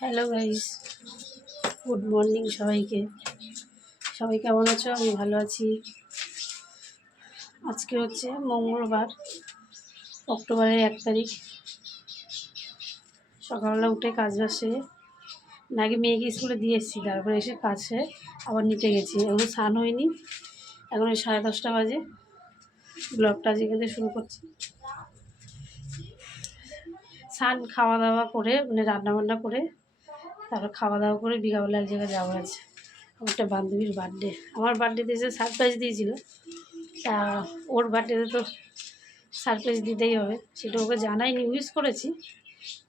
Hello guys, good morning সবাইকে। সবাই কেমন আছো? আমি ভালো আছি। আজকে হচ্ছে মঙ্গলবার, অক্টোবরের 1 তারিখ। সকালবেলা উঠে কাজ বাজ সেরে আগে মেয়েকে স্কুলে দিয়ে এসেছি, তারপরে এসে কাছে আবার নিতে গেছি। এখন স্নান হয়নি, এখন 10:30 বাজে। ব্লগটা যেখানে শুরু করছি। স্নান খাওয়া দাওয়া করে মানে রান্নাবান্না করে তারপর খাওয়া দাওয়া করে বিকালবেলা এক জায়গায় যাওয়া আছে। আমার একটা বান্ধবীর বার্থডে, আমার বার্থডেতে এসে সারপ্রাইজ দিয়েছিল। তা ওর বার্থডেতে তো সারপ্রাইজ দিতেই হবে, সেটা ওকে জানাইনি, উইশ করেছি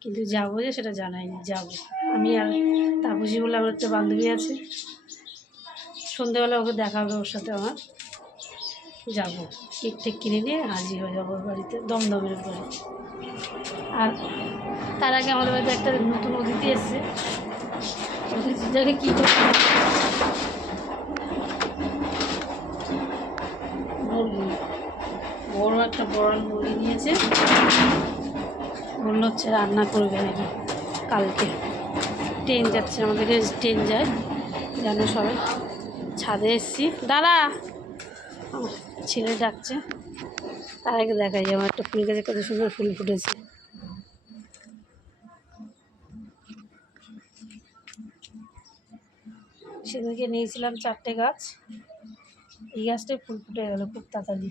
কিন্তু যাবো যে সেটা জানাইনি। যাবো আমি আর তাপসী বলে আমার একটা বান্ধবী আছে, সন্ধ্যেবেলা ওকে দেখা হবে, ওর সাথে আমার যাবো। কেক টেক কিনে নিয়ে হাজির হয়ে যাবো ওর বাড়িতে, দমদমের বাড়ি। আর তার আগে আমাদের বাড়িতে একটা নতুন অতিথি এসছে। অতিথিটাকে কী করছে, মুরগি, বড় একটা বড় মুরগি নিয়েছে, বললো হচ্ছে রান্না করবে নাকি কালকে। ট্রেন যাচ্ছে, আমাদেরকে ট্রেন যায় জানো সবাই। ছাদে এসছি, দাঁড়া, আমার ছেলে ডাকছে। তার আগে দেখাই যে আমার একটা ফুল গাছে কত সুন্দর ফুল ফুটেছে। সেদিনকে নিয়েছিলাম 4টে গাছ, এই গাছটায় ফুল ফুটে গেল খুব তাড়াতাড়ি।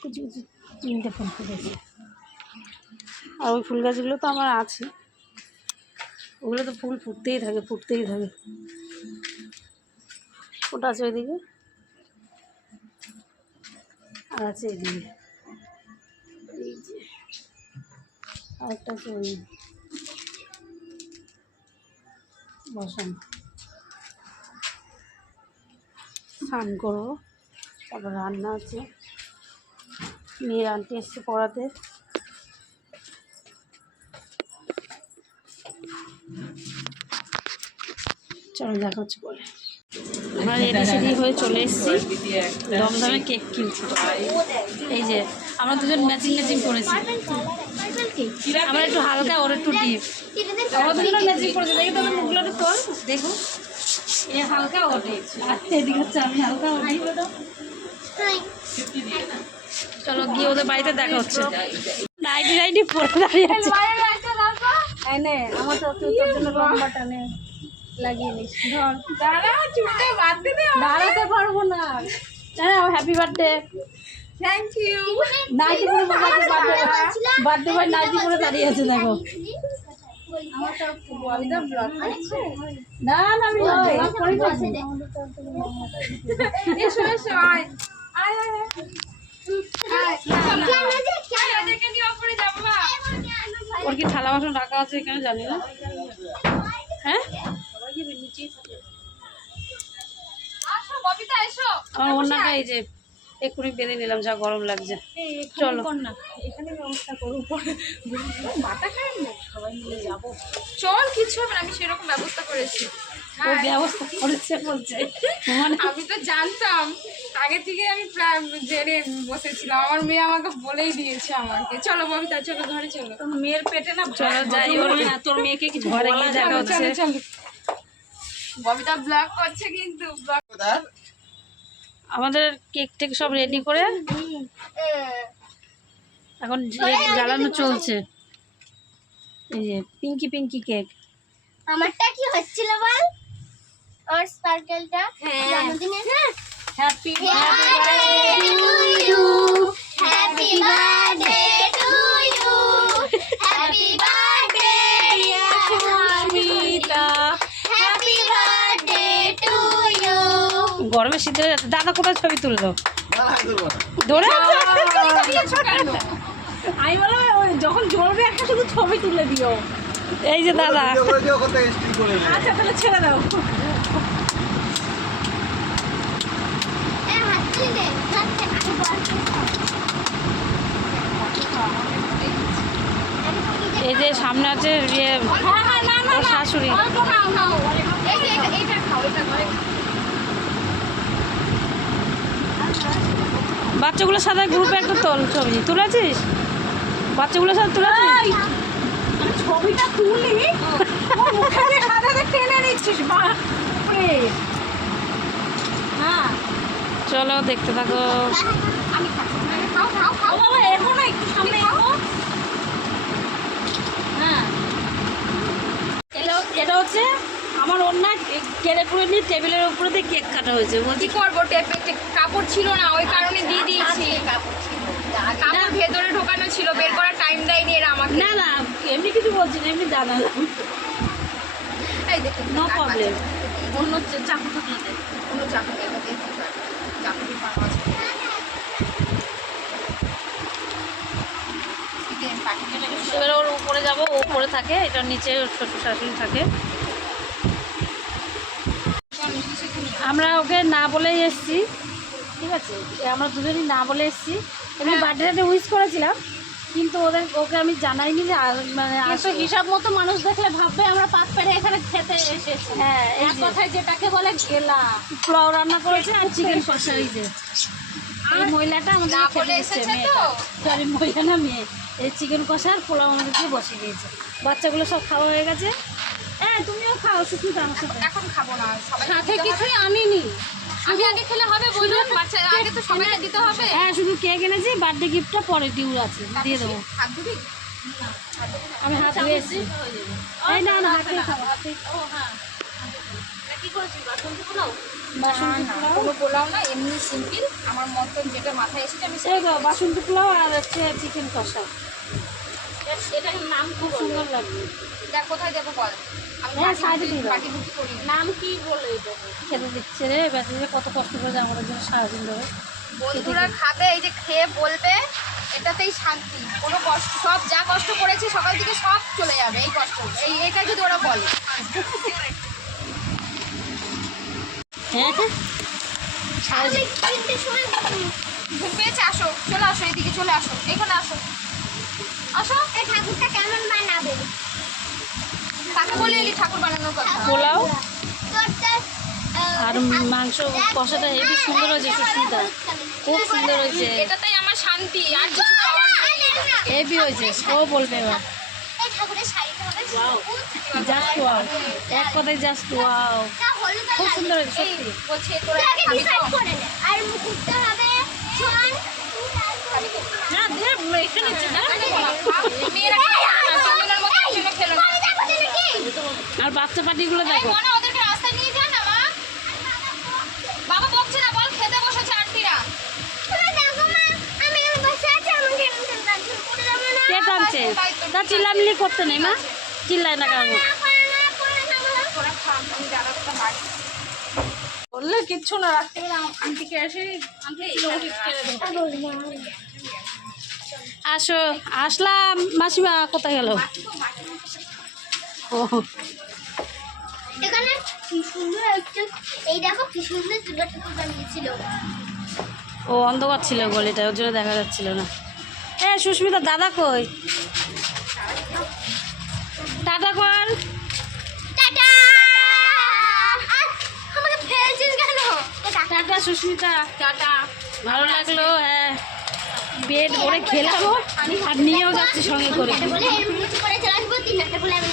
কুচি কুচি 3টে ফুল ফুটেছে। আর ওই ফুল গাছগুলো তো আমার আছে, ওগুলো তো ফুল ফুটতেই থাকে ফুটতেই থাকে। ওটা আছে ওইদিকে, আর আছে এইদিকে, এই যে আরেকটা আছে ওই বসানো। স্নান করবো, তারপর রান্না আছে, মেয়ের আন্টি এসছে পড়াতে। চলো দেখা হচ্ছে পরে। আমরা রেডি সেডি হয়ে চলে এসেছি, দমদমে কেক কিনছি। এই যে আমরা দুজন ম্যাচিং ম্যাচিং করেছি, আমার একটু হালকা ওর একটু ডিপ, আমরা দুজন ম্যাচিং করেছি। দেখি তোদের মুখগুলো একটু তোল, দেখো এ হালকা ও ডিপ, আর এদিকে হচ্ছে আমি হালকা ও ডিপ। চলো গিয়ে ওদের বাড়িতে দেখা হচ্ছে। নাইটি নাইটি পরে দাঁড়িয়ে আছে, আমার তো তোর জন্য লম্বাটা নে লাগিয়ে নিস। দাঁড়াতে পারবো না। Happy birthday, thank you. Nightie পরে বার্থডে বয় নাইটি পরে দাঁড়িয়ে আছে, দেখো। না না আমি এসো এসো, আয় আয় আয়। ওর কি থালা বাসন রাখা আছে এখানে জানি না। হ্যাঁ আমার অন্যটা এই যে এক্ষুনি বেঁধে নিলাম, যা গরম লাগছে। চলো এখানে ব্যবস্থা করবো, মাথা খারাপ না, সবাই মিলে যাবো। চল, কিছু হবে না, আমি সেরকম ব্যবস্থা করেছি। ও ব্যবস্থা করেছে বলছে, মানে আমি তো জানতাম আগে থেকে, আমি প্রায় জেনে বসেছিলাম। আমার মেয়ে আমাকে বলেই দিয়েছে আমাকে। চলো ববিতা, চলো ঘরে চলো। মেয়ের পেটে না, চলো যাই। ওর তোর মেয়েকে কিছু ঘরে গিয়ে দেখা হচ্ছে। চলো ববিতা ব্লগ করছে কিন্তু। আমাদের কেক টেক সব রেডি করে এখন জ্বালানো চলছে। এই যে পিঙ্কি পিঙ্কি কেক। আমারটা কি হচ্ছিল বল? আর সার্কেলটা জন্মদিনে happy birthday to you, happy birthday to you, happy birthday dear Susmita, happy birthday to you. গরমে শীতে যাচ্ছে। দাদা কোথায় ছবি তুললো? ধরে আমি বললাম যখন জ্বলবে একটা শুধু ছবি তুলে দিও। এই যে দাদা, আচ্ছা তাহলে ছেড়ে দাও। হাত তুলে এই যে সামনে আছে ইয়ে ওর শাশুড়ি। বাচ্চাগুলোর সাথে গ্রুপে একটা তোল, ছবি তুলেছিস? বাচ্চাগুলো সব তুলে ছবিটা তুলি মুখে দিয়ে সাদাতে টেনে নিচ্ছিস বাপরে। হ্যাঁ চলো দেখতে থাকো। আমি খাও খাও খাও বাবা, এগো না একটু সামনে এগো। হ্যাঁ এটা হচ্ছে আমার অন্য কেড়ে করে নিয়ে টেবিলের উপরে দিয়ে কেক কাটা হয়েছে। বলছি কি করবো, কাপড় ছিল না ওই কারণে দিয়ে দিয়েছি। কাপড় ভেতরে ঢোকানো ছিল, বের করার টাইম দেয়নি এরা আমাকে। না না এমনি কিছু বলছি না, এমনি জানালাম। এই দেখুন নো প্রবলেম। অন্য চাকু থাকলে দে, অন্য চাকু দিয়ে চাকু দিয়ে পাওয়া আছে। এবার ওর উপরে যাবো, ও উপরে থাকে, এটা নিচে শ্বশুর শাশুড়ি থাকে। আমরা ওকে না বলেই এসছি, ঠিক আছে, আমরা দুজনই না বলে এসছি। এমনি বার্থডেতে উইশ করেছিলাম, কিন্তু ওকে আমি জানাইনি যে মানে হিসাব মতো মানুষ দেখলে ভাববে আমরা পাক পেরে এখানে খেতে এসেছি। হ্যাঁ এক কথায় যেটাকে বলে গেলা। পোলাও রান্না করেছে আর চিকেন কষা হয়েছে। এই মহিলাটা আমাদের না বলে খেতে দিচ্ছে, এসেছে তো। সরি মহিলা না মেয়ে। এই চিকেন কষা আর পোলাও আমাদেরকে বসিয়ে দিয়েছে। বাচ্চাগুলো সব খাওয়া হয়ে গেছে। হ্যাঁ তুমিও খাও, সুস্মিতা আমার সাথে। এখন খাবো না, সবাই সাথে কিছুই আনিনি। আমি আগে খেলে হবে বলুন, বাচ্চা আগে তো সবাইকে দিতে হবে। হ্যাঁ শুধু কেক এনেছি, বার্থডে গিফটটা পরে ডিউর আছে, দিয়ে দেবো। হাত ধুবি? আমি হাত ধুয়ে এসেছি। এই না না হাতে খাবো, হাতে। ও হ্যাঁ, কি করেছিস বাসন্তী পোলাও? বাসন্তী না, পোলাও, কোনো পোলাও না, এমনি সিম্পল আমার মতন যেটা মাথায় এসেছে আমি এই গো, বাসন্তী পোলাও আর হচ্ছে চিকেন কষা। এটার নাম কি খুব বলে? সুন্দর লাগবে। দেখ কোথায় দেবো বল। আমি হ্যাঁ, সাইডে দিয়ে দাও। পাটি বুটি করি না। নাম কি বলে এটাকে? খেতে দিচ্ছে রে, বেঁচে কত কষ্ট করে আমাদের জন্য সারাদিন ধরে। বন্ধুরা খাবে, এই যে খেয়ে বলবে এটাতেই শান্তি। কোনো কষ্ট, সব যা কষ্ট করেছে সকাল থেকে সব চলে যাবে। এই কষ্ট, এটা যদি ওরা বলে। হ্যাঁ ঘুম পেয়েছে, আসো, চলে আসো, এদিকে চলে আসো, এখানে আসো, আসো। এই ঠাকুরটা কেমন বানাবে? তাকে বলে এলি ঠাকুর বানানোর কথা। পোলাও আর মাংস কষাটা হেবি সুন্দর হয়েছে সুস্মিতা, খুব সুন্দর হয়েছে, এটাতেই আমার শান্তি, আর কিছু খাওয়ার নেই। হেবি হয়েছে। ও বলবে এবার এই ঠাকুরের শাড়িটা হবে জাস্ট ওয়াও, এক কথায় জাস্ট ওয়াও, খুব সুন্দর হয়েছে এই সত্যি। বলছে তোরা খাবি তো? আর মুকুটটা হবে সোন। না দে এখানে মেয়েরা খেলো না, দুজনের মতো একসঙ্গে খেলো না। আর বাচ্চা পাটিগুলো এই দেখো। মনে ওদেরকে রাস্তায় নিয়ে যা না, মা। বাবা বকছে না, বল খেতে বসেছে আন্টিরা। কে টানছে? তা চিল্লামিল্লি করতে নেই মা, চিল্লায় না কারণ তোরা খা, আমি দাঁড়াতে পারি। বললে কিচ্ছু না, রাত্রিবেলা আন্টিকে এসে আন্টি ছেড়ে দেবো। আসো, আসলাম। মাসিমা কোথায় গেল? ও এখানে কি সুন্দর একটা, এই দেখো কি সুন্দর দুর্গা ঠাকুর বানিয়েছিল। ও অন্ধকার ছিল গলিটা, ওর জন্য দেখা যাচ্ছিল না। এ সুস্মিতা দাদা কই? টাটা কর। টাটা। আমাকে ফেলছিস কেন? Tata Susmita, tata. ভালো লাগলো। হ্যাঁ বেড ভরে খেলাম আর নিয়েও যাচ্ছি সঙ্গে করে। বলে এর মুখ করে চলে আসবো 3 বলে আমি